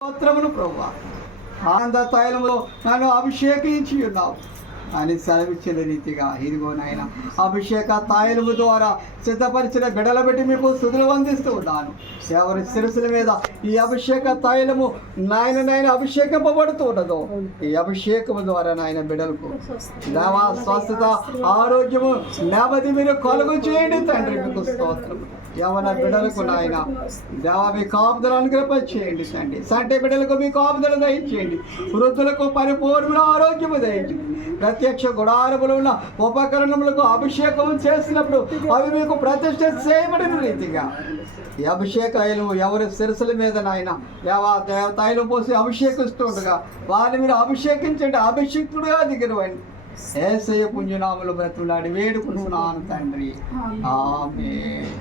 స్తోత్రములు ప్రభువా. ఆనంద తైలములో నన్ను అభిషేకించి ఉన్నావు అని సెలవిచ్చిన రీతిగా ఇదిగో నాయన అభిషేక తైలము ద్వారా సిద్ధపరిచిన బిడల పెట్టి మీకు స్తుతులు వందిస్తూ ఉన్నాను. ఎవరి శిరస్సుల మీద ఈ అభిషేక తైలము నాయన అభిషేకింపబడుతూ ఉన్నదో ఈ అభిషేకము ద్వారా నాయన బిడలకు దేవా స్వస్థత ఆరోగ్యము నెమ్మది మీరు కలుగు చేయండి తండ్రి. మీకు స్తోత్రము. యవన బిడ్డలకు నాయన దేవా మీ కాపుదల అనుగ్రహ చేయండి తండ్రి. సంటే బిడ్డలకు మీ కాపుదల దయచేయండి. వృద్ధులకు పరిపూర్ణ ఆరోగ్యము దయచేయండి. ప్రత్యక్ష గుడారములు ఉన్న ఉపకరణములకు అభిషేకం చేసినప్పుడు అవి మీకు ప్రతిష్ట చేయబడిన రీతిగా ఈ అభిషేకాయలు ఎవరి శిరస్సుల మీద నాయన తైలం పోసి అభిషేకిస్తుండగా వారిని మీరు అభిషేకించండి. అభిషేకుడుగా దిగిరవండి. యేసయ్య పుణ్యనామములు బ్రతులాడి వేడుకుంటున్నాను తండ్రి. ఆమేన్.